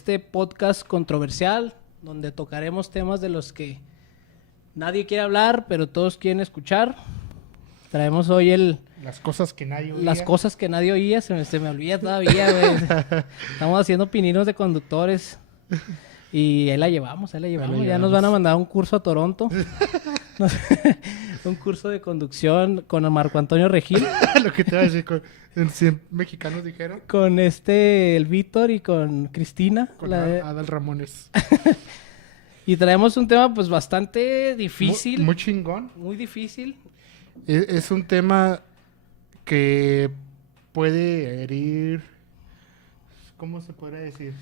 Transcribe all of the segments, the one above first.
este podcast controversial, donde tocaremos temas de los que nadie quiere hablar, pero todos quieren escuchar. Traemos hoy Las cosas que nadie oía. las cosas que nadie oía, se me olvida todavía, güey. Estamos haciendo pininos de conductores y ahí la llevamos. Ya nos van a mandar un curso a Toronto. Un curso de conducción con Marco Antonio Regil. Lo que te iba a decir, con 100 mexicanos dijeron. Con el Víctor y con Cristina. Con Adal Ramones. Y traemos un tema pues bastante difícil. Muy chingón. Muy difícil. Es un tema que puede herir... ¿Cómo se podría decir?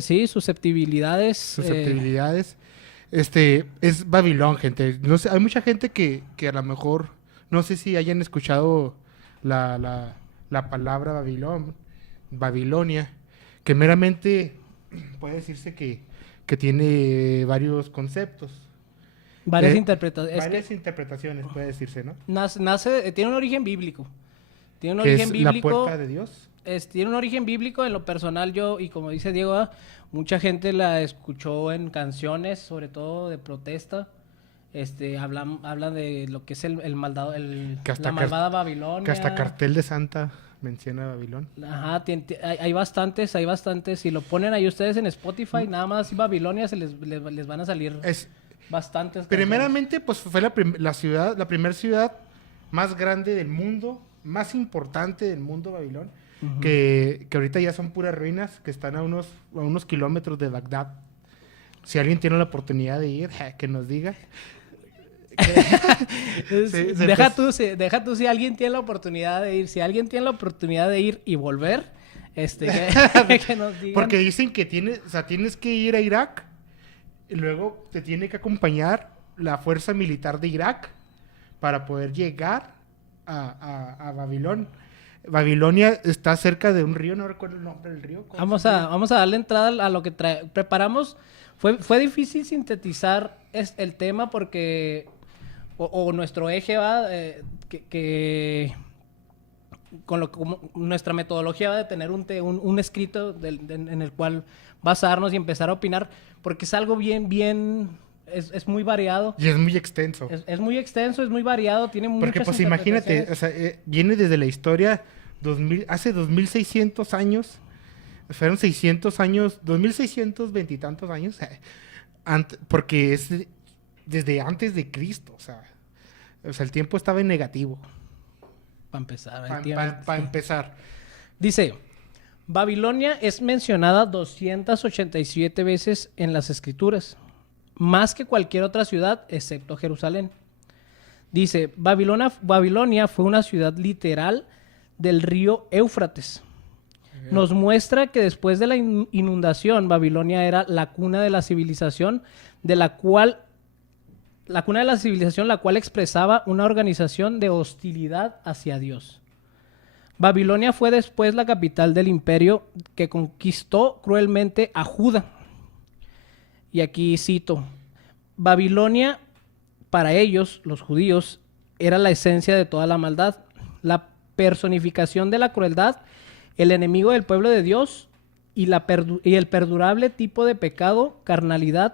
Sí, susceptibilidades. Susceptibilidades. Es Babilón, gente. No sé, hay mucha gente que a lo mejor... No sé si hayan escuchado la palabra Babilonia, que meramente puede decirse que tiene varios conceptos. Varias interpretaciones, puede decirse, ¿no? Tiene un origen bíblico. Tiene un Que origen es bíblico. la puerta de Dios. Tiene un origen bíblico. En lo personal, y como dice Diego, mucha gente la escuchó en canciones, sobre todo de protesta. Hablan de lo que es la malvada Babilonia. Que hasta cartel de Santa menciona Babilón. Ajá, hay bastantes. Si lo ponen ahí ustedes en Spotify, nada más Babilonia les van a salir bastantes. Primeramente, pues fue la primera ciudad más grande del mundo, más importante del mundo, Babilón, uh-huh. que ahorita ya son puras ruinas, que están a unos kilómetros de Bagdad. Si alguien tiene la oportunidad de ir, que nos diga. Deja tú si alguien tiene la oportunidad de ir. Si alguien tiene la oportunidad de ir y volver, que nos digan. Porque dicen que tienes que ir a Irak y luego te tiene que acompañar la fuerza militar de Irak para poder llegar a Babilón. Babilonia está cerca de un río, no recuerdo el nombre del río. Vamos a darle entrada a lo que preparamos. Fue difícil sintetizar el tema porque o nuestro eje va como nuestra metodología va de tener un escrito en el cual basarnos y empezar a opinar, porque es algo bien es muy variado. Y es muy extenso. Es muy extenso, es muy variado, tiene muchas porque pues imagínate, viene desde la historia hace 2600 años. Fueron 600 años, 2620 y tantos años, porque es desde antes de Cristo, o sea, el tiempo estaba en negativo. Para empezar. Para empezar. Dice, Babilonia es mencionada 287 veces en las Escrituras, más que cualquier otra ciudad, excepto Jerusalén. Dice, Babilonia fue una ciudad literal del río Éufrates. Nos muestra que después de la inundación, Babilonia era la cuna de la civilización, la cual expresaba una organización de hostilidad hacia Dios. Babilonia fue después la capital del imperio que conquistó cruelmente a Judá. Y aquí cito, Babilonia, para ellos, los judíos, era la esencia de toda la maldad, la personificación de la crueldad, el enemigo del pueblo de Dios y el perdurable tipo de pecado, carnalitos,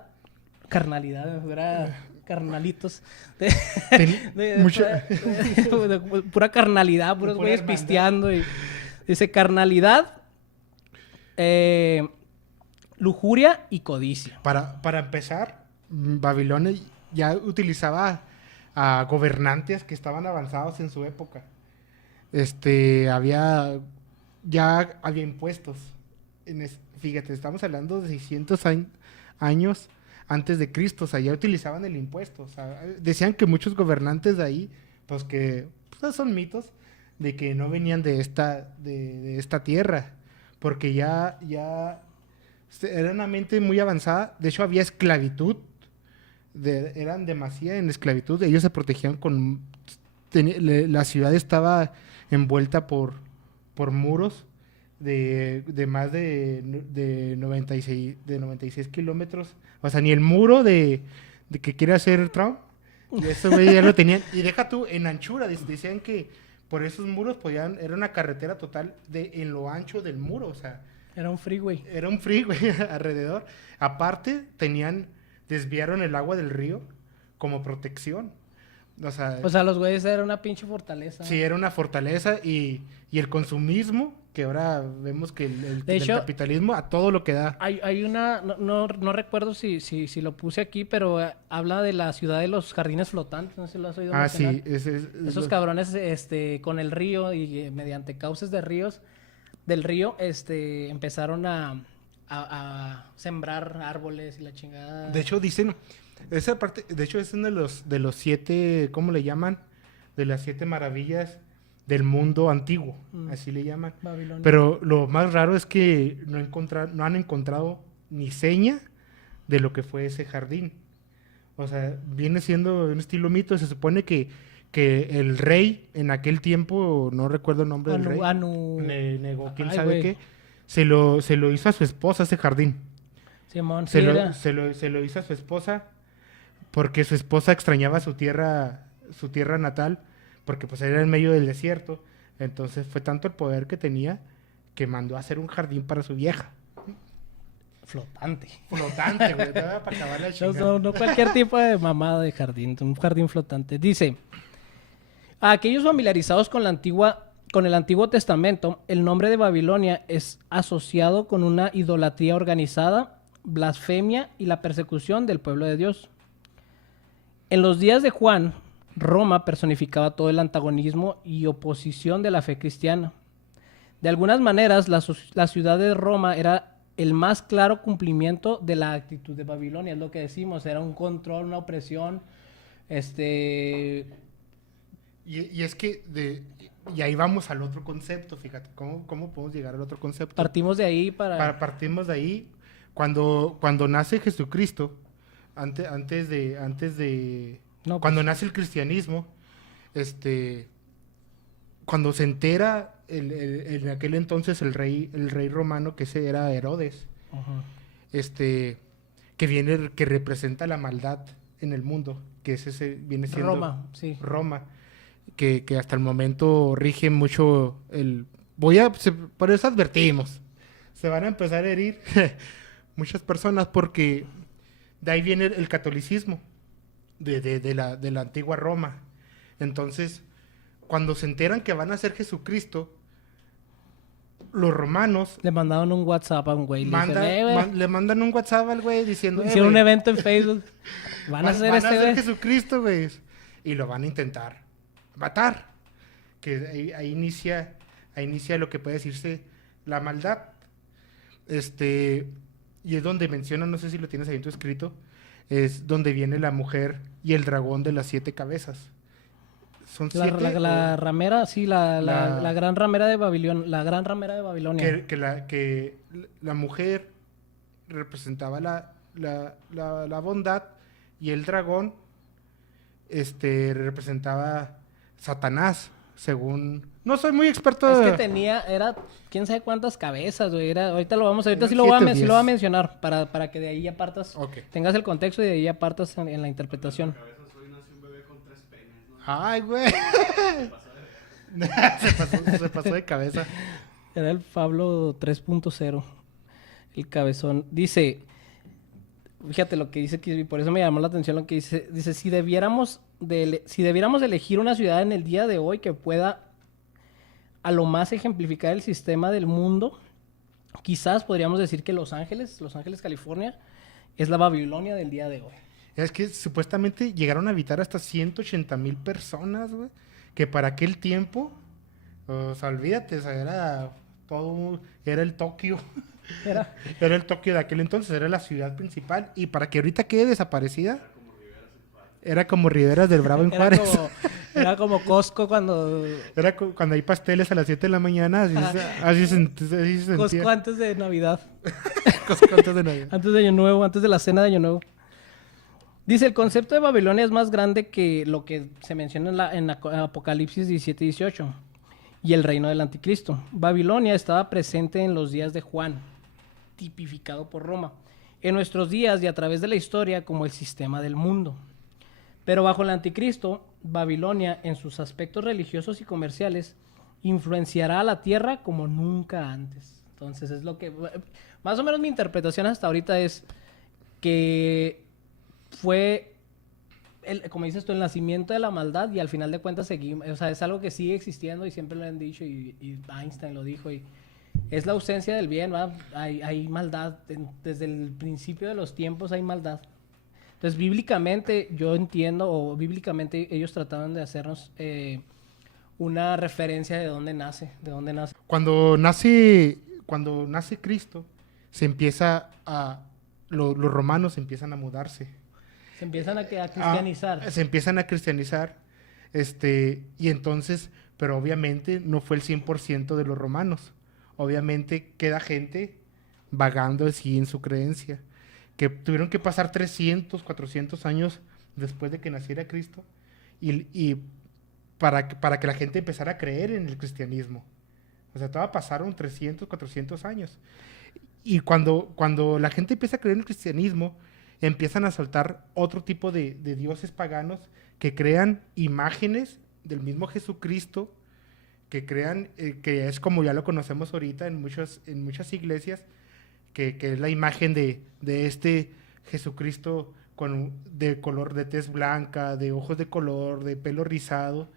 pura carnalidad, puros güeyes pisteando. Y dice carnalidad, lujuria y codicia. Para empezar, Babilonia ya utilizaba a gobernantes que estaban avanzados en su época. Ya había impuestos. Fíjate, estamos hablando de 600 años antes de Cristo. O sea, ya utilizaban el impuesto. O sea, decían que muchos gobernantes de ahí, pues que son mitos, de que no venían de esta tierra. Porque ya era una mente muy avanzada. De hecho, había esclavitud. Eran demasiado en esclavitud. Ellos se protegían la ciudad estaba envuelta por muros de más de 96 kilómetros. O sea, ni el muro de que quiere hacer Trump. Y eso, güey, ya lo tenían. Y deja tú, en anchura. Decían que por esos muros era una carretera total en lo ancho del muro. O sea, Era un freeway. Era un freeway alrededor. Aparte, desviaron el agua del río como protección. O sea, los güeyes era una pinche fortaleza. Sí, era una fortaleza y el consumismo, que ahora vemos que De hecho, el capitalismo a todo lo que da. Hay una, no recuerdo si lo puse aquí, pero habla de la ciudad de los jardines flotantes, no sé si lo has oído mencionar. Sí, Esos cabrones, con el río y mediante cauces de ríos, del río, empezaron a sembrar árboles y la chingada. De hecho, dicen, esa parte, de hecho es uno de los 7, ¿cómo le llaman? De las 7 maravillas del mundo antiguo, así le llaman. Babilonia. Pero lo más raro es que no han encontrado ni seña de lo que fue ese jardín. O sea, viene siendo un estilo mito. Se supone que el rey en aquel tiempo, no recuerdo el nombre del rey, negó quién sabe güey. qué, se lo hizo a su esposa ese jardín. Simón, Se sí lo era. hizo a su esposa porque su esposa extrañaba su tierra natal, porque pues era en medio del desierto. Entonces fue tanto el poder que tenía que mandó a hacer un jardín para su vieja. Flotante. Flotante, güey, para acabar la chingada. No cualquier tipo de mamada de jardín, un jardín flotante. Dice, a aquellos familiarizados con el Antiguo Testamento, el nombre de Babilonia es asociado con una idolatría organizada, blasfemia y la persecución del pueblo de Dios. En los días de Juan, Roma personificaba todo el antagonismo y oposición de la fe cristiana. De algunas maneras, la ciudad de Roma era el más claro cumplimiento de la actitud de Babilonia, es lo que decimos, era un control, una opresión, Y es que y ahí vamos al otro concepto, fíjate, ¿cómo podemos llegar al otro concepto? Partimos de ahí Partimos de ahí, cuando nace Jesucristo, antes de No, cuando pues, nace el cristianismo, cuando se entera en aquel entonces el rey romano, que ese era Herodes, ajá. que representa la maldad en el mundo, que viene siendo Roma, sí. Roma, que hasta el momento rige mucho por eso advertimos, se van a empezar a herir muchas personas, porque de ahí viene el catolicismo de la antigua Roma. Entonces, cuando se enteran que van a ser Jesucristo, los romanos Le mandaron un WhatsApp a un güey. le mandan un WhatsApp al güey diciendo, hicieron un güey, evento en Facebook. Van a hacer van a ser güey. Jesucristo, güey. Y lo van a intentar matar. Que ahí inicia lo que puede decirse la maldad. Y es donde menciona, no sé si lo tienes ahí en tu escrito, es donde viene la mujer y el dragón de las 7 cabezas. ¿Son 7? La ramera, sí, la gran ramera de Babilonia. La gran ramera de Babilonia. Que la mujer representaba la bondad y el dragón representaba Satanás, según... No soy muy experto. Es que era quién sabe cuántas cabezas, güey. Ahorita Eran sí lo voy 7 o sí lo voy a 10. mencionar para que de ahí apartas, Okay. tengas el contexto y de ahí apartas en la interpretación. Ay, güey. se pasó de cabeza. Era el Pablo 3.0, el cabezón. Dice, fíjate lo que dice aquí, y por eso me llamó la atención lo que dice. Dice, si debiéramos elegir una ciudad en el día de hoy que pueda a lo más ejemplificar el sistema del mundo, quizás podríamos decir que Los Ángeles, California, es la Babilonia del día de hoy. Es que supuestamente llegaron a habitar hasta 180,000 personas, güey. Que para aquel tiempo, o sea, olvídate, o sea, era el Tokio. Era Era el Tokio de aquel entonces, era la ciudad principal. Y para que ahorita quede desaparecida, era como Riberas del Bravo en Juárez. Era como Costco cuando... Era cuando hay pasteles a las 7 de la mañana, así se sentía. Costco antes de Navidad. Costco antes de Navidad. Antes de Año Nuevo, antes de la cena de Año Nuevo. Dice, el concepto de Babilonia es más grande que lo que se menciona en Apocalipsis 17-18 y el reino del anticristo. Babilonia estaba presente en los días de Juan, tipificado por Roma, en nuestros días y a través de la historia como el sistema del mundo. Pero bajo el anticristo, Babilonia, en sus aspectos religiosos y comerciales, influenciará a la tierra como nunca antes. Entonces es lo que... Más o menos mi interpretación hasta ahorita es que fue, como dices tú, el nacimiento de la maldad y al final de cuentas seguimos... O sea, es algo que sigue existiendo y siempre lo han dicho y Einstein lo dijo y es la ausencia del bien, ¿va? Hay maldad. Desde el principio de los tiempos hay maldad. Entonces, bíblicamente, yo entiendo, o bíblicamente ellos trataban de hacernos una referencia de dónde nace, Cuando nace Cristo, se empieza a... los romanos empiezan a mudarse. Se empiezan a cristianizar. Se empiezan a cristianizar. Y entonces, pero obviamente no fue el 100% de los romanos. Obviamente queda gente vagando así en su creencia. Que tuvieron que pasar 300, 400 años después de que naciera Cristo y para que la gente empezara a creer en el cristianismo. O sea, todavía pasaron 300, 400 años. Y cuando la gente empieza a creer en el cristianismo, empiezan a saltar otro tipo de dioses paganos que crean imágenes del mismo Jesucristo, que crean, que es como ya lo conocemos ahorita en muchas iglesias, que es la imagen de este Jesucristo de color de tez blanca, de ojos de color, de pelo rizado.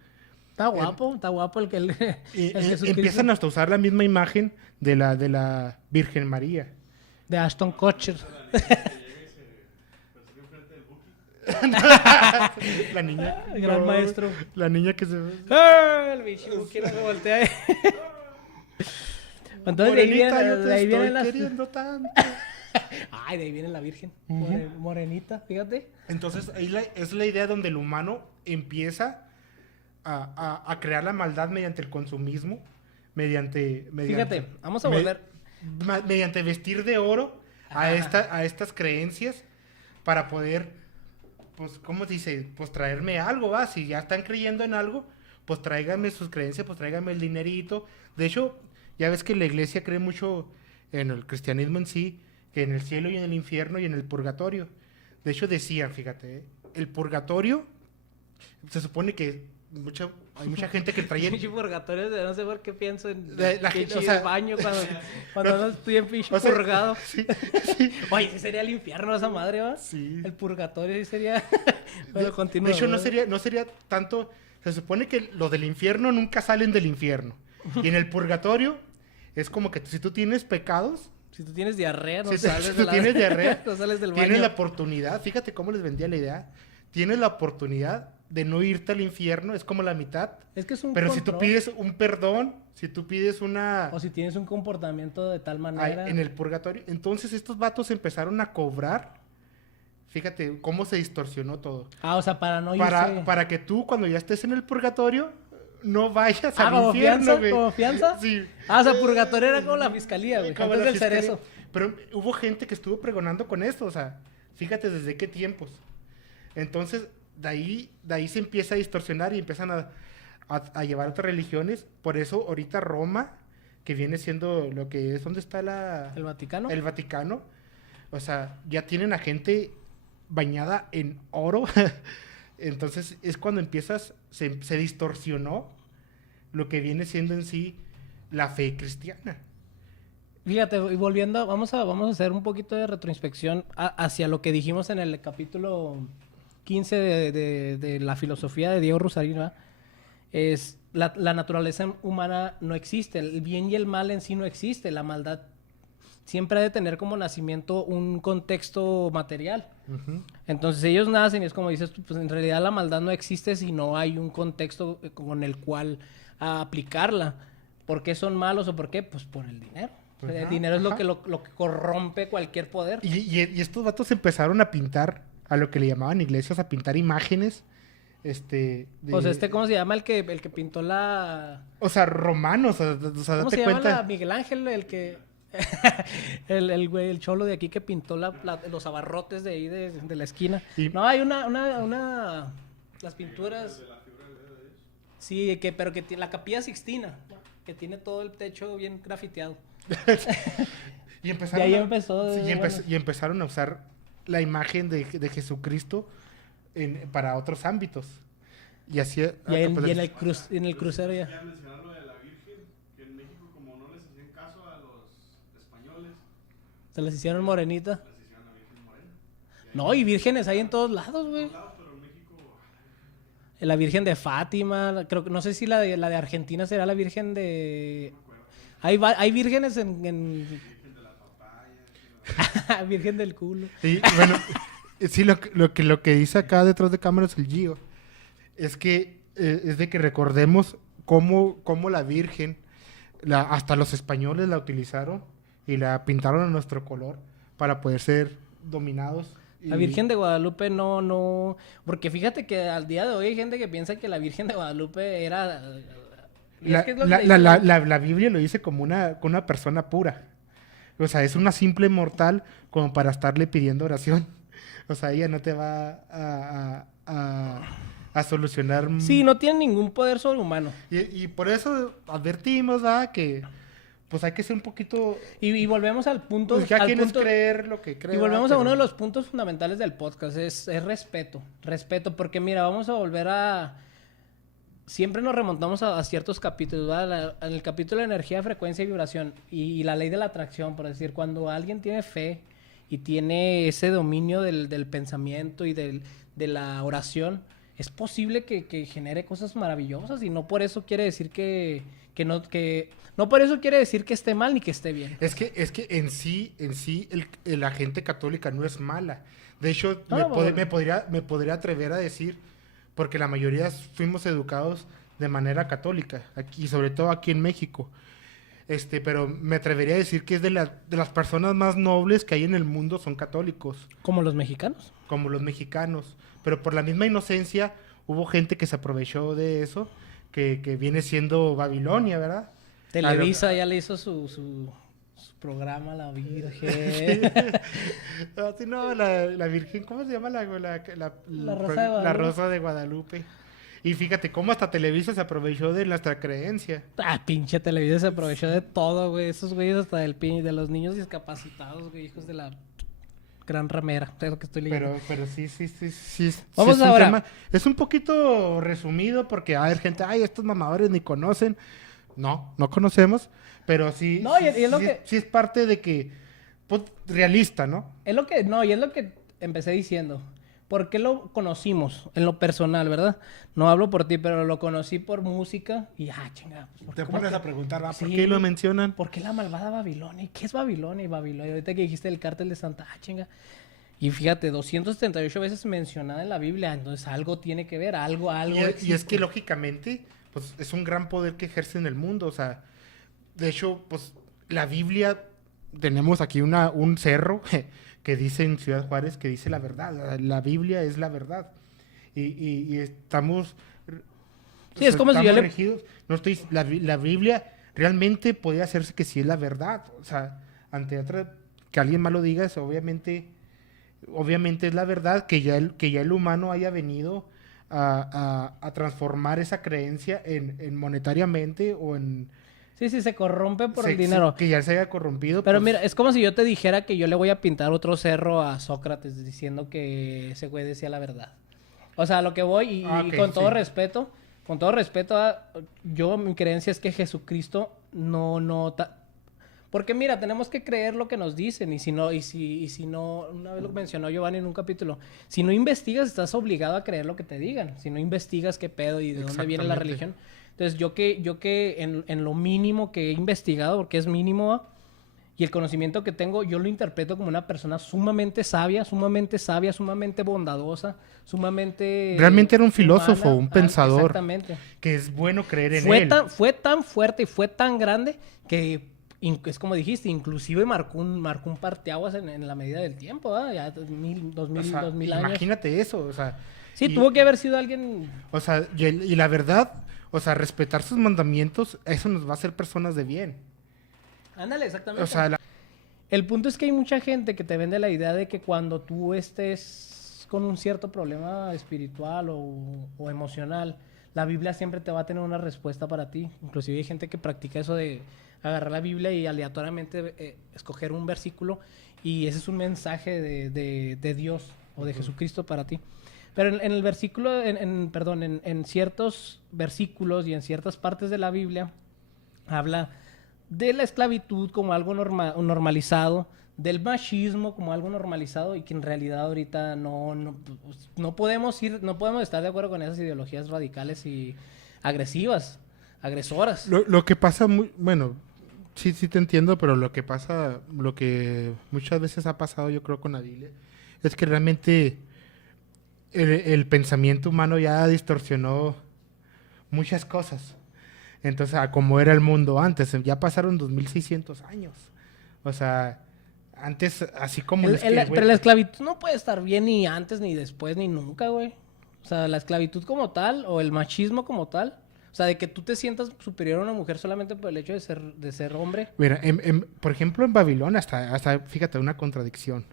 Está guapo el Jesucristo. Empiezan hasta a usar la misma imagen de la Virgen María. De Ashton Kutcher. La niña. El gran maestro. La niña que se... El bicho quiero que voltea. Entonces Morenita, de ahí viene las... queriendo tanto. Ay, de ahí viene la Virgen. Morenita, fíjate. Entonces, es la idea donde el humano empieza a crear la maldad mediante el consumismo, Fíjate, vamos a volver. Mediante vestir de oro a estas creencias para poder, pues, ¿cómo se dice? Pues traerme algo, ¿va? Si ya están creyendo en algo, pues tráiganme sus creencias, pues tráiganme el dinerito. De hecho, ya ves que la iglesia cree mucho en el cristianismo en sí, que en el cielo y en el infierno y en el purgatorio. De hecho decían, fíjate, el purgatorio, se supone que hay mucha gente que trae... Pinche purgatorio, no sé por qué pienso en la gente, o sea, baño cuando no estoy en pinche purgado. Sí. Oye, ese sería el infierno esa madre, ¿va? Sí. El purgatorio sí sería... Pero continúa. De hecho, no sería tanto... Se supone que los del infierno nunca salen del infierno. Y en el purgatorio es como que si tú tienes pecados... Si tú tienes diarrea, no tienes del baño. Tienes la oportunidad, fíjate cómo les vendía la idea. Tienes la oportunidad de no irte al infierno, es como la mitad. Es que es un Pero control. si tú pides un perdón, si tú pides una... O si tienes un comportamiento de tal manera... en el purgatorio. Entonces estos vatos empezaron a cobrar. Fíjate cómo se distorsionó todo. O sea, para no irse... Para que tú, cuando ya estés en el purgatorio, no vayas al ¿como infierno, fianza? güey. ¿Como fianza? Sí. O sea, purgatorio era como la fiscalía, güey. Como Antes la del fiscalía. cerezo. Pero hubo gente que estuvo pregonando con esto, o sea, fíjate desde qué tiempos. Entonces, de ahí se empieza a distorsionar y empiezan a llevar otras religiones. Por eso, ahorita Roma, que viene siendo lo que es, ¿dónde está ¿El Vaticano? El Vaticano. O sea, ya tienen a gente bañada en oro. Entonces, es cuando se distorsionó lo que viene siendo en sí la fe cristiana. Fíjate, y volviendo, vamos a hacer un poquito de retroinspección hacia lo que dijimos en el capítulo 15 de la filosofía de Diego Rusarín, ¿verdad? Es la naturaleza humana no existe, el bien y el mal en sí no existe, la maldad siempre ha de tener como nacimiento un contexto material. Uh-huh. Entonces ellos nacen y es como dices tú, pues en realidad la maldad no existe si no hay un contexto con el cual aplicarla. ¿Por qué son malos o por qué? Pues por el dinero. Pues el dinero es lo que corrompe cualquier poder. Y estos vatos empezaron a pintar, a lo que le llamaban iglesias, a pintar imágenes. Pues ¿cómo se llama el que pintó la...? O sea, romanos, o sea, ¿Cómo date se llama cuenta. Miguel Ángel, el que... el güey, el cholo de aquí que pintó los abarrotes de ahí de la esquina. No, hay una... Las pinturas... Sí, pero que la Capilla Sixtina, que tiene todo el techo bien grafiteado. Y empezaron, ahí empezó, y empezaron a usar la imagen de Jesucristo para otros ámbitos. Y así... en el crucero ya. Ya mencionar lo de la Virgen, que en México como no les hacían caso a los Se las hicieron morenita. No, y vírgenes hay en todos lados, güey. La Virgen de Fátima, creo que no sé si la de Argentina será la Virgen de... Hay vírgenes en... Virgen del culo. Y bueno, sí, lo que dice acá detrás de cámaras el Gio es que es de que recordemos cómo la Virgen, hasta los españoles la utilizaron y la pintaron a nuestro color para poder ser dominados. La Virgen de Guadalupe no... Porque fíjate que al día de hoy hay gente que piensa que la Virgen de Guadalupe era... La Biblia lo dice como una persona pura. O sea, es una simple mortal como para estarle pidiendo oración. O sea, ella no te va a solucionar... Sí, no tiene ningún poder sobrehumano. Y por eso advertimos, ¿verdad? Que pues hay que ser un poquito... Y volvemos al punto... Pues ya quieres creer lo que crees. Y volvemos a uno de los puntos fundamentales del podcast, es respeto. Respeto, porque mira, vamos a volver a... Siempre nos remontamos a ciertos capítulos, ¿verdad? En el capítulo de energía, frecuencia y vibración y la ley de la atracción, por decir, cuando alguien tiene fe y tiene ese dominio del pensamiento y de la oración, es posible que genere cosas maravillosas y no por eso quiere decir no por eso quiere decir que esté mal ni que esté bien. Es que en sí la gente católica no es mala. De hecho, me podría atrever a decir, porque la mayoría fuimos educados de manera católica, aquí, sobre todo aquí en México. Pero me atrevería a decir que es de las personas más nobles que hay en el mundo son católicos. ¿Como los mexicanos? Como los mexicanos. Pero por la misma inocencia hubo gente que se aprovechó de eso, que viene siendo Babilonia, ¿verdad? Televisa ya le hizo su programa La Virgen. Sí, no, la Virgen, ¿cómo se llama la Rosa de Guadalupe? Y fíjate cómo hasta Televisa se aprovechó de nuestra creencia. Pinche Televisa se aprovechó de todo, güey. Esos güeyes hasta de los niños discapacitados, güey, hijos de la gran ramera. Es lo que estoy leyendo. Pero sí. Vamos es ahora. Un tema, es un poquito resumido porque hay gente, estos mamadores ni conocen. No conocemos, pero sí, no, y es lo que... sí es parte de que, pues, realista, ¿no? Es lo que empecé diciendo. ¿Por qué lo conocimos en lo personal, verdad? No hablo por ti, pero lo conocí por música y chinga. Pues, te pones a preguntar, ¿por sí, qué lo mencionan? ¿Por qué la malvada Babilonia? ¿Y qué es Babilonia? Y Babilonia, ahorita que dijiste el cártel de Santa, chinga. Y fíjate, 278 veces mencionada en la Biblia, entonces algo tiene que ver, algo y es que lógicamente, pues, es un gran poder que ejerce en el mundo, o sea, de hecho, pues, la Biblia, tenemos aquí un cerro que dice en Ciudad Juárez, que dice la verdad, la Biblia es la verdad, y estamos... Sí, es como si yo le... regidos, la Biblia realmente podría hacerse que sí es la verdad, o sea, ante otra, que alguien más lo diga, es obviamente es la verdad que ya el humano haya venido a transformar esa creencia en monetariamente o en... Sí, se corrompe por el dinero. Que ya se haya corrompido. Pero pues... mira, es como si yo te dijera que yo le voy a pintar otro cerro a Sócrates diciendo que ese güey decía la verdad. O sea, lo que voy, y con todo respeto, mi creencia es que Jesucristo porque mira, tenemos que creer lo que nos dicen y si no, una vez lo mencionó Giovanni en un capítulo, si no investigas estás obligado a creer lo que te digan, si no investigas qué pedo y de dónde viene la religión. Entonces yo que en lo mínimo que he investigado, porque es mínimo, y el conocimiento que tengo, yo lo interpreto como una persona sumamente sabia, sumamente bondadosa, sumamente... Realmente era un filósofo, humana, un pensador. Exactamente. Que es bueno creer en él. Fue tan fuerte y fue tan grande que... Es como dijiste, inclusive marcó un parteaguas en la medida del tiempo, ¿verdad? Ya 2000 años. Imagínate eso, o sea... Sí, tuvo que haber sido alguien... O sea, y la verdad, o sea, respetar sus mandamientos, eso nos va a hacer personas de bien. Ándale, exactamente. O sea, el punto es que hay mucha gente que te vende la idea de que cuando tú estés con un cierto problema espiritual o emocional, la Biblia siempre te va a tener una respuesta para ti. Inclusive hay gente que practica eso de agarrar la Biblia y aleatoriamente escoger un versículo y ese es un mensaje de Dios o de Jesucristo para ti. Pero en el versículo, en ciertos versículos y en ciertas partes de la Biblia habla de la esclavitud como algo normalizado, del machismo como algo normalizado y que en realidad ahorita no podemos estar de acuerdo con esas ideologías radicales y agresivas, agresoras. Lo que pasa, bueno, sí te entiendo, pero lo que pasa, lo que muchas veces ha pasado, yo creo, con la Biblia, es que realmente el pensamiento humano ya distorsionó muchas cosas. Entonces, a como era el mundo antes, ya pasaron 2600 años. O sea, antes, así como Pero la esclavitud no puede estar bien ni antes, ni después, ni nunca, güey. O sea, la esclavitud como tal, o el machismo como tal. O sea, de que tú te sientas superior a una mujer solamente por el hecho de ser hombre. Mira, por ejemplo, en Babilonia, hasta, fíjate, una contradicción.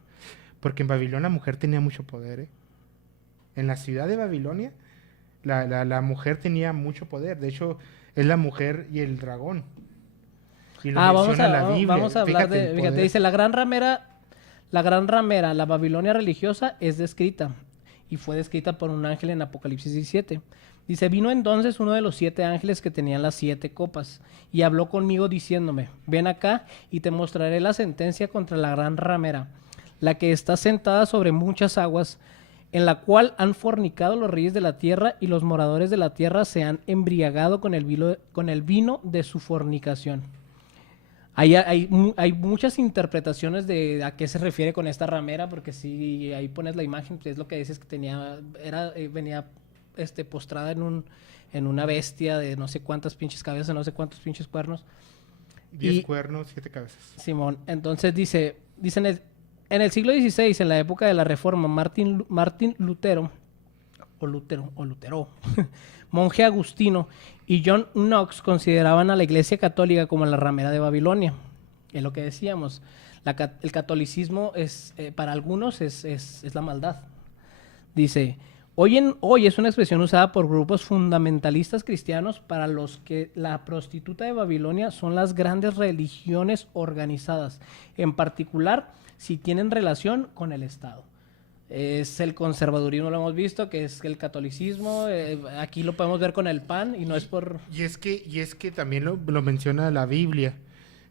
Porque en Babilonia la mujer tenía mucho poder, ¿eh? En la ciudad de Babilonia, la mujer tenía mucho poder. De hecho, es la mujer y el dragón. Y lo menciona la Biblia. Vamos a hablar Fíjate, fíjate, dice, la gran ramera, la Babilonia religiosa, es descrita. Y fue descrita por un ángel en Apocalipsis 17. Dice, vino entonces uno de los 7 ángeles que tenían las 7 copas, y habló conmigo diciéndome, ven acá y te mostraré la sentencia contra la gran ramera, la que está sentada sobre muchas aguas, en la cual han fornicado los reyes de la tierra, y los moradores de la tierra se han embriagado con el vino de su fornicación. Hay muchas interpretaciones de a qué se refiere con esta ramera, porque si ahí pones la imagen, pues es lo que dices que venía postrada en una bestia de no sé cuántas pinches cabezas, no sé cuántos pinches cuernos. 10 cuernos, 7 cabezas. Simón, entonces dicen en el siglo XVI, en la época de la Reforma, Martín Lutero, monje agustino, y John Knox consideraban a la Iglesia Católica como la ramera de Babilonia. Es lo que decíamos. El catolicismo para algunos es la maldad. Dice, hoy es una expresión usada por grupos fundamentalistas cristianos para los que la prostituta de Babilonia son las grandes religiones organizadas, en particular si tienen relación con el Estado. Es el conservadurismo, lo hemos visto, que es el catolicismo. Aquí lo podemos ver con el pan y no es por... Y es que también lo menciona la Biblia,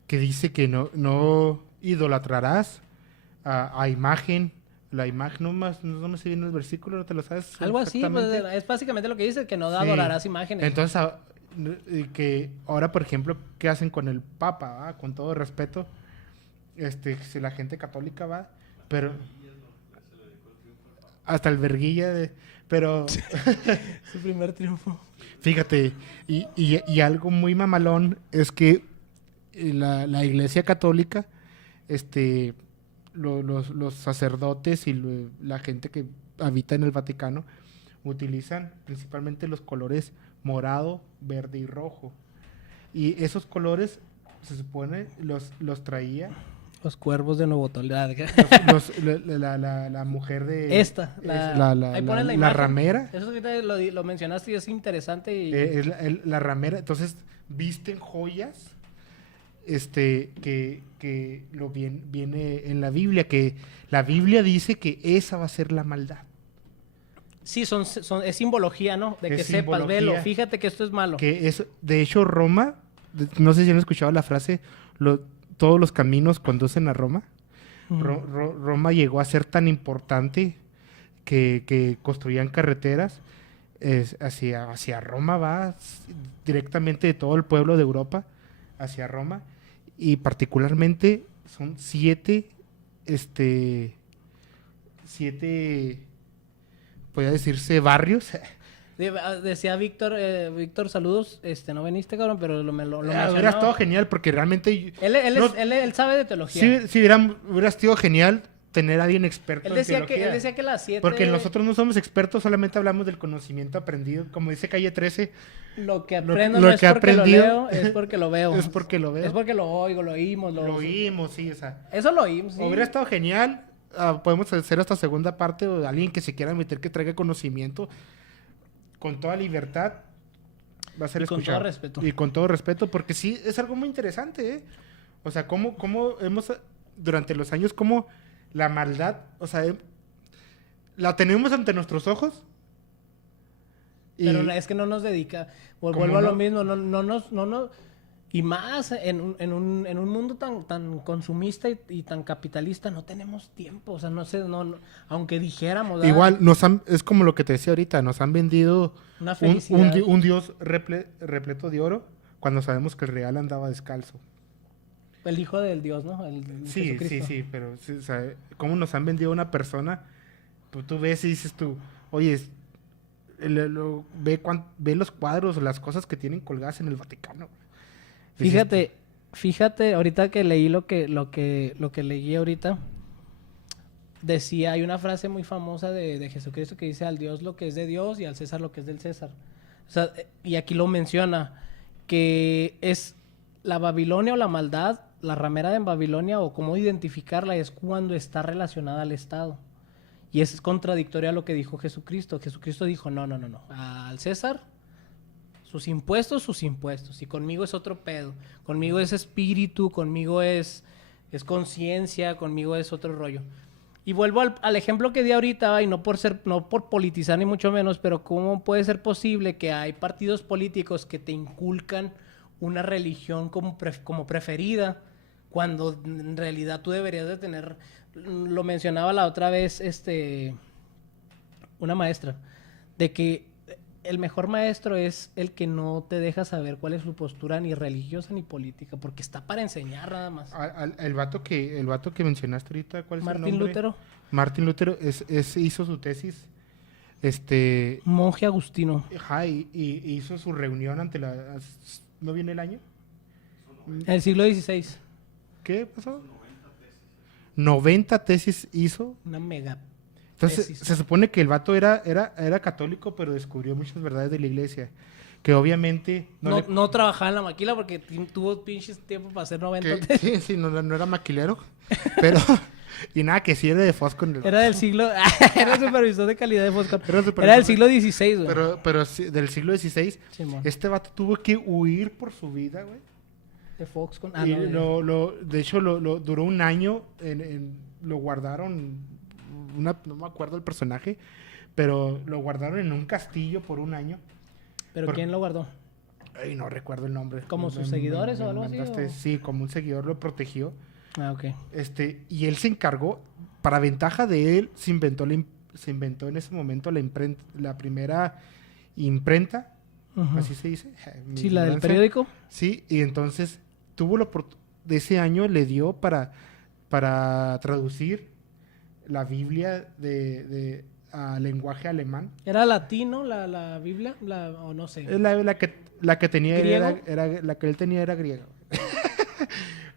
que dice que no idolatrarás a imagen. La imagen, no me sé bien el versículo, ¿no te lo sabes? Algo así, pues, es básicamente lo que dice, que no adorarás imágenes. Entonces, que ahora, por ejemplo, ¿qué hacen con el Papa? ¿Va? Con todo respeto, si la gente católica va, pero... Hasta el verguilla pero... Su primer triunfo. Fíjate, y algo muy mamalón es que la Iglesia Católica, los sacerdotes y la gente que habita en el Vaticano utilizan principalmente los colores morado, verde y rojo. Y esos colores, se supone, los traía... Los cuervos de Nuevo Toledo. La mujer de... Ahí pones la imagen. La ramera. Eso que lo mencionaste y es interesante. Es la ramera. Entonces, visten joyas que viene en la Biblia, que la Biblia dice que esa va a ser la maldad. Sí, es simbología, ¿no? De que sepas, velo, fíjate que esto es malo. De hecho, Roma, no sé si han escuchado la frase, todos los caminos conducen a Roma. Roma llegó a ser tan importante que construían carreteras hacia Roma, va directamente de todo el pueblo de Europa hacia Roma, y particularmente son 7 podría decirse barrios. Decía Víctor, saludos, no veniste, cabrón, pero me lo mencionó. Hubiera estado genial, porque realmente... Él sabe de teología. Sí, hubiera estado genial tener a alguien experto en teología. Él decía que las 7... Porque nosotros no somos expertos, solamente hablamos del conocimiento aprendido. Como dice Calle 13... Lo que aprendo no es porque lo leo, es porque lo veo. Es porque lo veo. Es porque lo oigo, lo oímos. Lo oímos, sí, o sea... Eso lo oímos, sí. Hubiera estado genial. Podemos hacer esta segunda parte, o alguien que se quiera meter, que traiga conocimiento... Con toda libertad va a ser escuchado. Con todo respeto. Y con todo respeto, porque sí, es algo muy interesante, ¿eh? O sea, cómo hemos, durante los años, cómo la maldad, o sea, la tenemos ante nuestros ojos. Pero es que no nos dedica. Vuelvo a lo mismo, no nos... Y más en un mundo tan consumista y tan capitalista, no tenemos tiempo. O sea, no sé, aunque dijéramos, Igual, es como lo que te decía ahorita, nos han vendido una un, felicidad. un Dios repleto de oro cuando sabemos que el real andaba descalzo. El hijo del Dios, ¿no? Sí, Jesucristo. sí, pero sí, o sea, ¿cómo nos han vendido una persona? Pues tú ves y dices tú, oye, ve los cuadros, las cosas que tienen colgadas en el Vaticano. Dices tú, Fíjate, ahorita que leí lo que leí ahorita, decía, hay una frase muy famosa de Jesucristo que dice al Dios lo que es de Dios y al César lo que es del César. O sea, y aquí lo menciona, que es la Babilonia o la maldad, la ramera de Babilonia o cómo identificarla es cuando está relacionada al Estado. Y es contradictorio a lo que dijo Jesucristo. Jesucristo dijo, no, al César sus impuestos. Y conmigo es otro pedo. Conmigo es espíritu, conmigo es conciencia, conmigo es otro rollo. Y vuelvo al ejemplo que di ahorita, y no por politizar ni mucho menos, pero cómo puede ser posible que hay partidos políticos que te inculcan una religión como preferida, cuando en realidad tú deberías de tener, lo mencionaba la otra vez, una maestra, de que el mejor maestro es el que no te deja saber cuál es su postura ni religiosa ni política, porque está para enseñar nada más. el vato que mencionaste ahorita, ¿cuál es el Martín nombre? Lutero. Martín Lutero hizo su tesis, Monje agustino. ajá, y hizo su reunión ante ¿no viene el año? En el siglo XVI. ¿Qué pasó? 90 tesis hizo. Una mega Entonces, tesis. se supone que el vato era católico, pero descubrió muchas verdades de la iglesia. Que obviamente... No trabajaba en la maquila porque tuvo pinches tiempo para hacer 90 que, tesis. sí, no era maquilero. Pero... y nada, que sí era de Fosco. Era del siglo... era supervisor de calidad de Foscon. Era supervisor Era del siglo XVI, güey. Pero sí, del siglo XVI. Sí, man. Este vato tuvo que huir por su vida, güey. De Foxconn. Y No, de hecho, duró un año. Lo guardaron. No me acuerdo el personaje. Pero lo guardaron en un castillo por un año. ¿Pero quién lo guardó? Ay, no recuerdo el nombre. ¿Como sus seguidores o algo así, o? Sí, como un seguidor lo protegió. Ah, ok. Y él se encargó, para ventaja de él, se inventó en ese momento la primera imprenta, Ujú. así se dice. Mi Sí, la del ignorancia. periódico. Sí, y entonces de ese año le dio para traducir la Biblia a lenguaje alemán. ¿Era latino la Biblia? O no sé. La que tenía ¿Griego? la que él tenía era griega.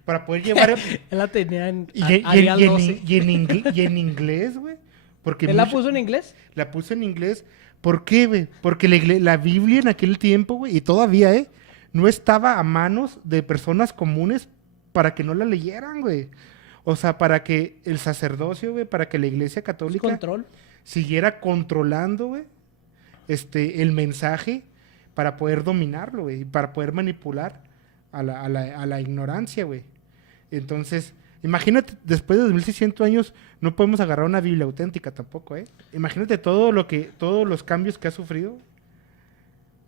Para poder llevar Él la tenía en y Arial 12. en inglés, güey. Porque ¿Él la puso en inglés? la puso en inglés. ¿Por qué, güey? Porque la Biblia en aquel tiempo, güey, y todavía, no estaba a manos de personas comunes para que no la leyeran, güey. O sea, para que el sacerdocio, güey, para que la iglesia ¿Es católica control? siguiera controlando, güey, el mensaje para poder dominarlo, güey, y para poder manipular a la ignorancia, güey. Entonces, imagínate, después de 2600 años no podemos agarrar una Biblia auténtica tampoco, ¿eh? Imagínate todos los cambios que ha sufrido.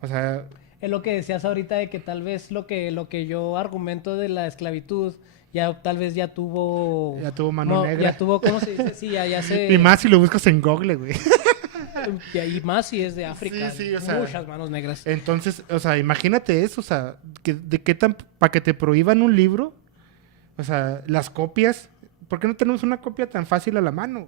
O sea, Es lo que decías ahorita de que tal vez lo que yo argumento de la esclavitud tal vez ya tuvo mano negra. Ya tuvo, ¿cómo se dice? Sí, ya se Y más si lo buscas en Google, güey. y más si es de África. Sí, o sea, muchas manos negras. Entonces, o sea, imagínate eso, o sea, de qué tan para que te prohíban un libro, o sea, las copias, ¿por qué no tenemos una copia tan fácil a la mano?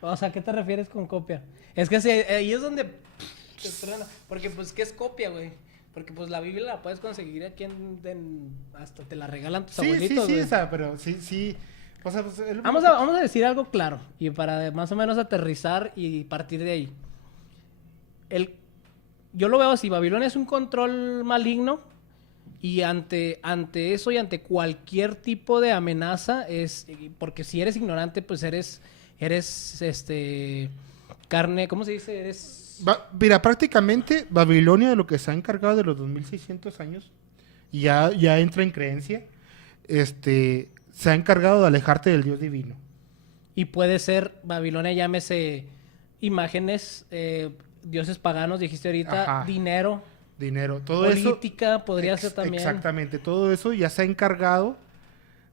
O sea, ¿qué te refieres con copia? Es que ahí es donde te truena. Porque pues, ¿qué es copia, güey? Porque pues la Biblia la puedes conseguir aquí hasta te la regalan tus abuelitos, Sí, güey. o sea, pero sí. O sea, pues, Vamos a decir algo claro y para más o menos aterrizar y partir de ahí. Yo lo veo así, Babilonia es un control maligno y ante eso y ante cualquier tipo de amenaza porque si eres ignorante, pues eres carne, ¿cómo se dice? Mira, prácticamente Babilonia de lo que se ha encargado de los 2600 años y ya entra en creencia, se ha encargado de alejarte del Dios divino. Y puede ser, Babilonia, llámese imágenes, dioses paganos, dijiste ahorita, Ajá. dinero, dinero. Todo Política podría eso, ser también. Exactamente, todo eso ya se ha encargado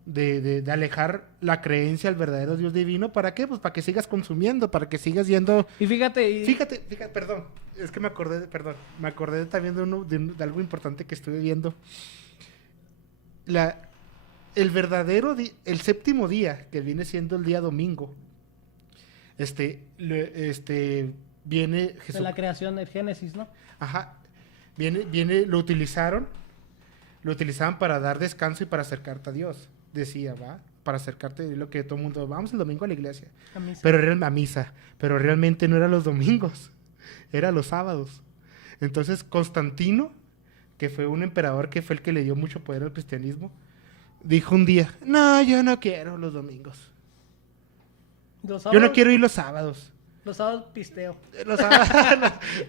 de alejar la creencia al verdadero Dios divino. ¿Para qué? Pues para que sigas consumiendo, para que sigas yendo... Y fíjate, Fíjate, perdón, es que me acordé también de algo importante que estuve viendo. El séptimo día, que viene siendo el día domingo, viene de Jesús. la creación del Génesis, ¿no? Ajá, lo utilizaban para dar descanso y para acercarte a Dios, decía, ¿va? Para acercarte, lo que todo el mundo, vamos el domingo a la iglesia, A misa. a misa, pero realmente no era los domingos, era los sábados. Entonces Constantino, que fue un emperador que fue el que le dio mucho poder al cristianismo, dijo un día, no, yo no quiero los domingos, Los yo no sábados, quiero ir los sábados. los sábados pisteo.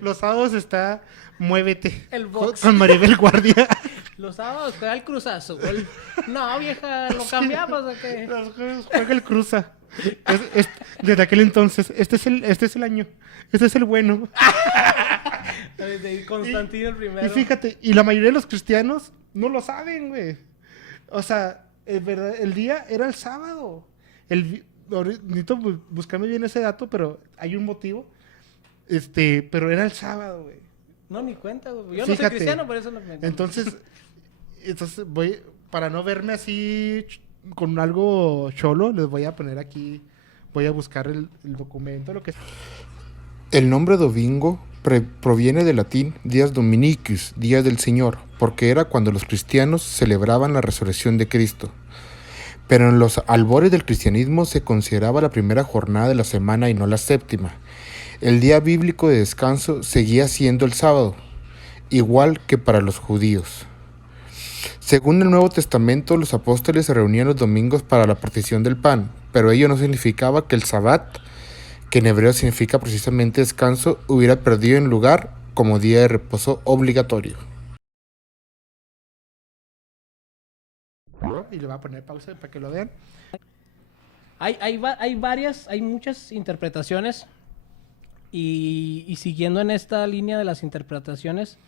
Los sábados está Muévete El box. con Maribel Guardia. Los sábados juega el Cruz Azul. No, vieja, ¿lo cambiamos o qué? Los juegos juega el Cruza. Desde aquel entonces, este es el año, este es el bueno. De Constantino el primero. Y fíjate, y la mayoría de los cristianos no lo saben, güey. O sea, el día era el sábado. Necesito buscarme bien ese dato, pero hay un motivo. Pero era el sábado, güey. No, ni cuenta, güey. Yo no soy cristiano, por eso no me... Entonces voy, para no verme así con algo cholo, les voy a poner aquí, voy a buscar el documento, lo que... El nombre domingo proviene del latín Dies Dominicus, Día del Señor, porque era cuando los cristianos celebraban la resurrección de Cristo. Pero en los albores del cristianismo se consideraba la primera jornada de la semana y no la séptima. El día bíblico de descanso seguía siendo el sábado, igual que para los judíos. Según el Nuevo Testamento, los apóstoles se reunían los domingos para la partición del pan, pero ello no significaba que el Sabbat, que en hebreo significa precisamente descanso, hubiera perdido en lugar como día de reposo obligatorio. Y le voy a poner pausa para que lo vean. Hay muchas interpretaciones y siguiendo en esta línea de las interpretaciones,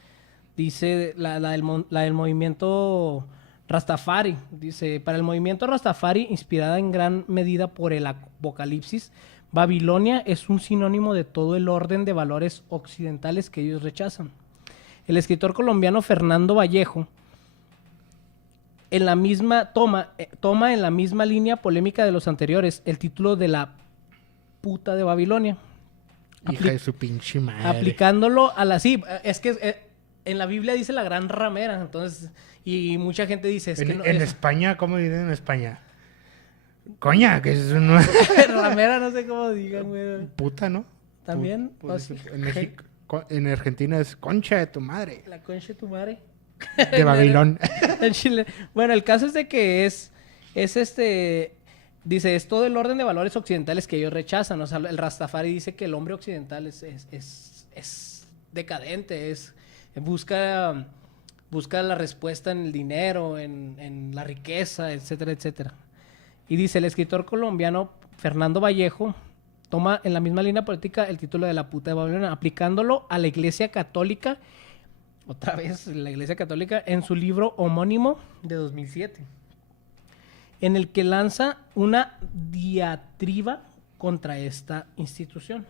dice la del movimiento Rastafari. Dice, para el movimiento Rastafari, inspirada en gran medida por el Apocalipsis, Babilonia es un sinónimo de todo el orden de valores occidentales que ellos rechazan. El escritor colombiano Fernando Vallejo en la misma toma en la misma línea polémica de los anteriores el título de la puta de Babilonia. Hija de su pinche madre. Aplicándolo a la... Sí, es que en la Biblia dice la gran ramera, entonces... Y mucha gente dice... En España, ¿cómo dicen en España? Coña, que es una... ramera, no sé cómo digan, güey. Puta, ¿no? También. Pues, en México, en Argentina es concha de tu madre. La concha de tu madre. De Babilón. En Chile. Bueno, el caso es de que dice, es todo el orden de valores occidentales que ellos rechazan. O sea, el Rastafari dice que el hombre occidental es decadente, busca la respuesta en el dinero, en la riqueza, etcétera, etcétera. Y dice, el escritor colombiano Fernando Vallejo toma en la misma línea política el título de la puta de Babilonia, aplicándolo a la Iglesia Católica, otra vez la Iglesia Católica, en su libro homónimo de 2007, en el que lanza una diatriba contra esta institución.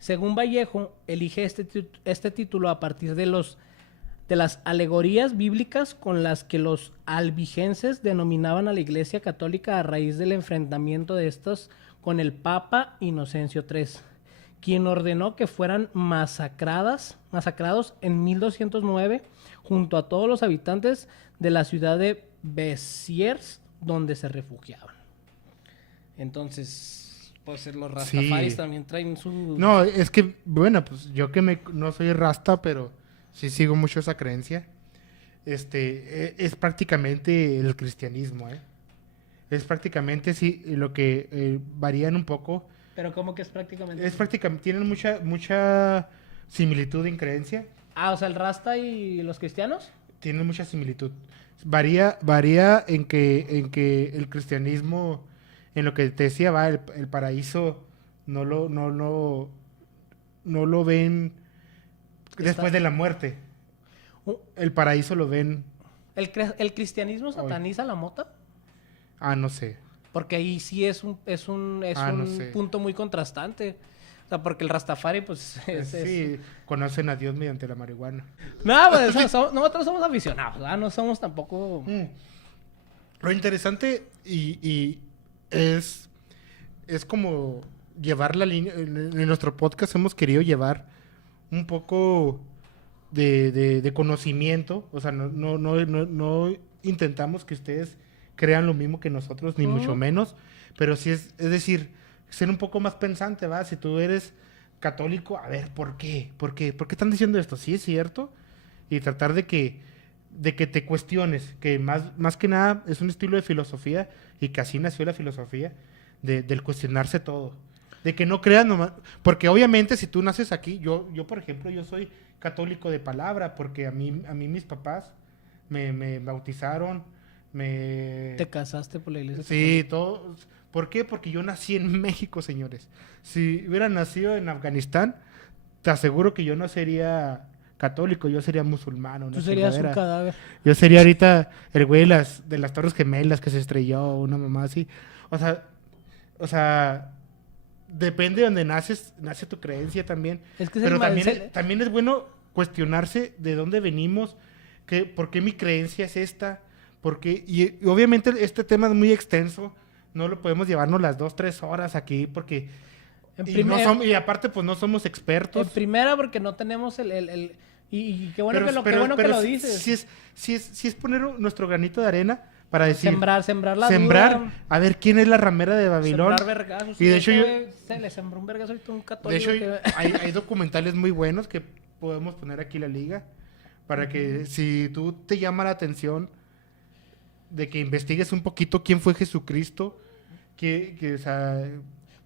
Según Vallejo, elige este título a partir de las alegorías bíblicas con las que los albigenses denominaban a la Iglesia Católica a raíz del enfrentamiento de estos con el Papa Inocencio III, quien ordenó que fueran masacrados en 1209 junto a todos los habitantes de la ciudad de Béziers, donde se refugiaban. Entonces, pues los rastafaris también traen su... No, es que, bueno, pues yo que no soy rasta, pero sí sigo mucho esa creencia. Es prácticamente el cristianismo, ¿eh? Es prácticamente, sí, lo que varían un poco. Pero ¿cómo que es prácticamente? Es prácticamente, tienen mucha similitud en creencia. Ah, o sea, el rasta y los cristianos. Tienen mucha similitud. Varía en que el cristianismo, en lo que te decía, va, el paraíso no lo ven después de la muerte. el paraíso lo ven... ¿El cristianismo sataniza la mota? no sé. Porque ahí sí es un No sé. punto muy contrastante. O sea, porque el Rastafari, pues, Sí, conocen a Dios mediante la marihuana. No, pues, nosotros somos aficionados, ¿verdad? No somos tampoco... Lo interesante y es como llevar la línea... En nuestro podcast hemos querido llevar un poco de conocimiento. O sea, no intentamos que ustedes crean lo mismo que nosotros, ni mucho menos. Pero sí es decir, ser un poco más pensante, ¿va? Si tú eres católico, a ver, ¿por qué? ¿Por qué están diciendo esto? Sí es cierto. Y tratar de que te cuestiones, que más que nada es un estilo de filosofía y que así nació la filosofía, del cuestionarse todo. De que no creas nomás, porque obviamente si tú naces aquí, yo por ejemplo, yo soy católico de palabra, porque a mí mis papás me bautizaron, ¿Te casaste por la iglesia? Sí, todo. ¿Por qué? Porque yo nací en México, señores. Si hubiera nacido en Afganistán, te aseguro que yo no sería católico, yo sería musulmán. Tú serías un cadáver. Yo sería ahorita el güey de las Torres Gemelas que se estrelló, una mamá así. O sea, depende de donde nace tu creencia también. Es que pero también es bueno cuestionarse de dónde venimos, por qué mi creencia es esta, y obviamente este tema es muy extenso, no lo podemos llevarnos las 2-3 horas aquí porque... Y aparte, pues no somos expertos. En primera, porque no tenemos y qué bueno que lo dices. Si es poner nuestro granito de arena para decir... Sembrar la Sembrar, duda, a ver quién es la ramera de Babilón. Sembrar vergazos. Y de hecho se le sembró un vergazo y tú un de católico. hecho, hay documentales muy buenos que podemos poner aquí en la liga para que si tú te llama la atención de que investigues un poquito quién fue Jesucristo, o sea...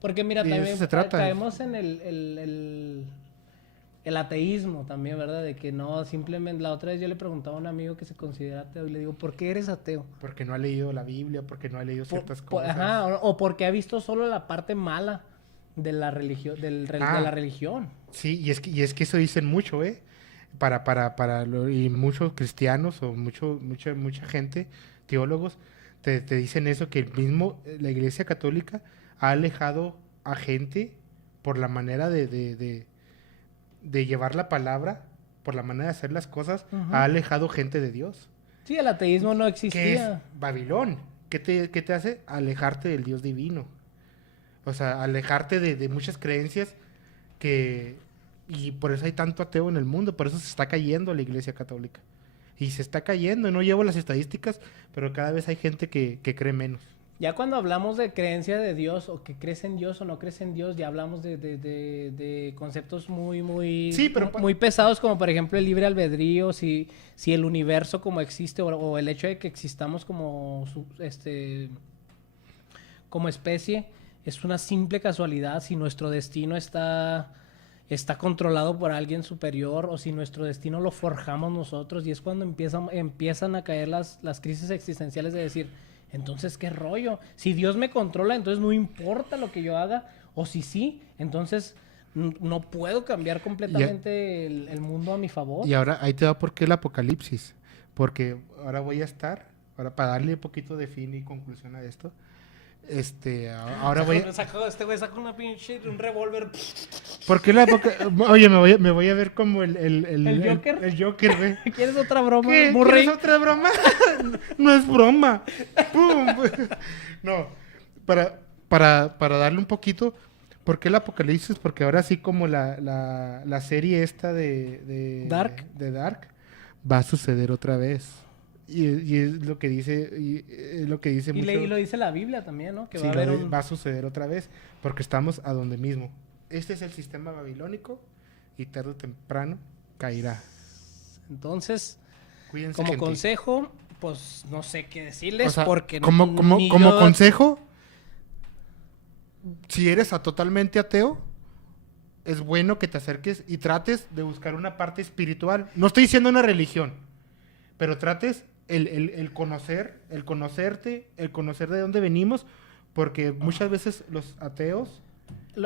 Porque mira, Y de también eso se trata. caemos en el ateísmo también, ¿verdad? De que no, simplemente... La otra vez yo le preguntaba a un amigo que se considera ateo y le digo, ¿por qué eres ateo? Porque no ha leído la Biblia, porque no ha leído ciertas cosas. Ajá, o porque ha visto solo la parte mala de la religión, de la religión. Sí, y es que eso dicen mucho, ¿eh? Y muchos cristianos o mucha gente, teólogos, te dicen eso, que la Iglesia Católica ha alejado a gente por la manera de llevar la palabra, por la manera de hacer las cosas, ha alejado gente de Dios. Sí, el ateísmo no existía. ¿Qué es Babilón? ¿Qué te hace? Alejarte del Dios divino. O sea, alejarte de muchas creencias y por eso hay tanto ateo en el mundo, por eso se está cayendo la Iglesia Católica. Y se está cayendo, no llevo las estadísticas, pero cada vez hay gente que cree menos. Ya cuando hablamos de creencia de Dios, o que crees en Dios o no crees en Dios, ya hablamos de conceptos muy Sí, pero muy pesados, como por ejemplo el libre albedrío, si el universo como existe, o el hecho de que existamos como especie, es una simple casualidad, si nuestro destino está controlado por alguien superior, o si nuestro destino lo forjamos nosotros, y es cuando empiezan a caer las crisis existenciales de decir... Entonces, ¿qué rollo? Si Dios me controla, entonces no importa lo que yo haga. O si sí, entonces no puedo cambiar completamente el mundo a mi favor. Y ahora ahí te va por qué el apocalipsis. Porque ahora para darle un poquito de fin y conclusión a esto, ahora Este güey saca una pinche, un revólver. ¿Por qué Oye, me voy a ver como el Joker. El Joker, güey. ¿Quieres otra broma? ¿Quieres otra broma? No es broma. ¡Pum! No, para darle un poquito, ¿por qué el apocalipsis? Porque ahora sí como la serie esta de Dark va a suceder otra vez. Y es lo que dice mucho. Y lo dice la Biblia también, ¿no? Que sí, va a suceder otra vez, porque estamos a donde mismo. Este es el sistema babilónico y tarde o temprano caerá. Entonces, Cuídense, como gente. consejo, pues no sé qué decirles, O sea, porque como consejo, si eres totalmente ateo, es bueno que te acerques y trates de buscar una parte espiritual. No estoy diciendo una religión, pero trates el conocerte, el conocer de dónde venimos, porque muchas veces los ateos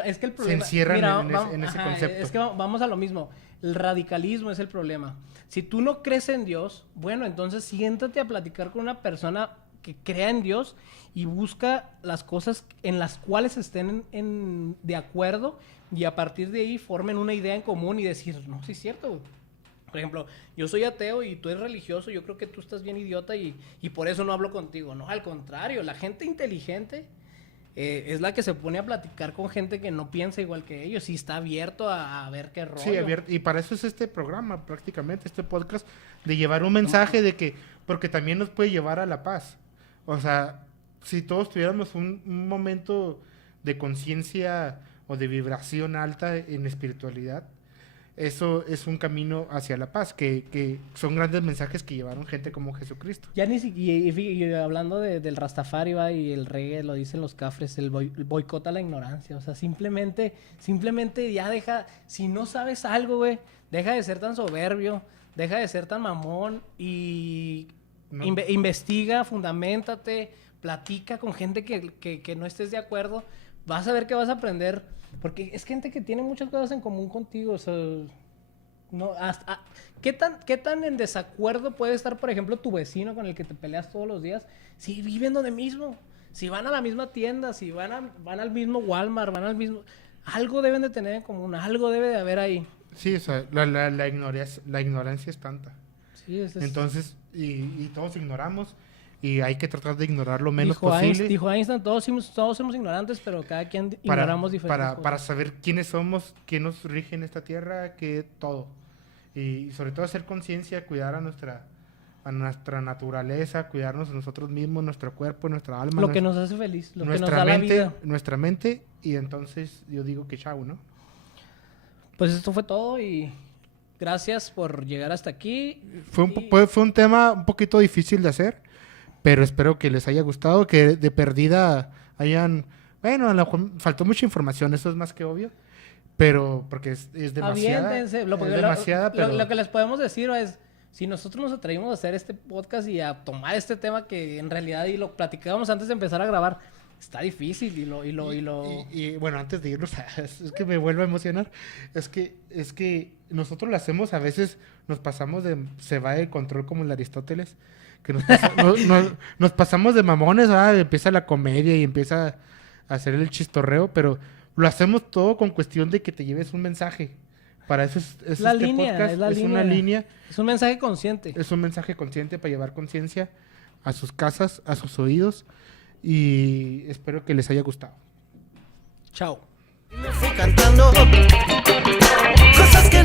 Es que el problema... encierran mira, en ese ajá, concepto. Es que vamos a lo mismo. El radicalismo es el problema. Si tú no crees en Dios, bueno, entonces siéntate a platicar con una persona que crea en Dios y busca las cosas en las cuales estén de acuerdo y a partir de ahí formen una idea en común y decir, no, sí es cierto, güey. Por ejemplo, yo soy ateo y tú eres religioso, yo creo que tú estás bien idiota y por eso no hablo contigo. No, al contrario, la gente inteligente es la que se pone a platicar con gente que no piensa igual que ellos y está abierto a ver qué rollo. Sí, abierto. Y para eso es este programa, prácticamente, este podcast, de llevar un mensaje de que, porque también nos puede llevar a la paz. O sea, si todos tuviéramos un momento de conciencia o de vibración alta en espiritualidad, eso es un camino hacia la paz, que son grandes mensajes que llevaron gente como Jesucristo. Ya ni siquiera, y hablando del Rastafari va, y el reggae, lo dicen los cafres, el boicota la ignorancia. O sea, simplemente ya deja, si no sabes algo, güey, deja de ser tan soberbio, deja de ser tan mamón y No. investiga, fundamentate, platica con gente que no estés de acuerdo. Vas a ver que vas a aprender, porque es gente que tiene muchas cosas en común contigo. O sea, no, ¿qué tan en desacuerdo puede estar, por ejemplo, tu vecino con el que te peleas todos los días? Si viven donde mismo, si van a la misma tienda, si van al mismo Walmart, van al mismo... Algo deben de tener en común, algo debe de haber ahí. Sí, o sea, la ignorancia es tanta. Sí, Entonces, y todos ignoramos, y hay que tratar de ignorar lo menos posible. Dijo Einstein, todos somos ignorantes, pero cada quien ignoramos diferentes cosas. Para saber quiénes somos, quién nos rige en esta tierra, que todo. Y sobre todo hacer conciencia, cuidar a nuestra naturaleza, cuidarnos a nosotros mismos, nuestro cuerpo, nuestra alma. Lo que nos hace feliz, lo que nos nuestra da la mente, vida. nuestra mente, y entonces yo digo que chao, ¿no? Pues esto fue todo y gracias por llegar hasta aquí. Fue un tema un poquito difícil de hacer, pero espero que les haya gustado, que de perdida hayan... Bueno, a lo mejor faltó mucha información, eso es más que obvio, pero porque es demasiada. Aviéntense. Pero... Lo que les podemos decir es, si nosotros nos atrevimos a hacer este podcast y a tomar este tema que en realidad, y lo platicábamos antes de empezar a grabar, está difícil y bueno, antes de irnos, es que me vuelvo a emocionar, es que nosotros lo hacemos, a veces nos pasamos se va de control como el Aristóteles, que nos pasamos de mamones, empieza la comedia y empieza a hacer el chistorreo, pero lo hacemos todo con cuestión de que te lleves un mensaje. Para eso es la este línea, podcast, es una línea. Es un mensaje consciente. Es un mensaje consciente para llevar conciencia a sus casas, a sus oídos, y espero que les haya gustado. Chao. Me fui cantando cosas que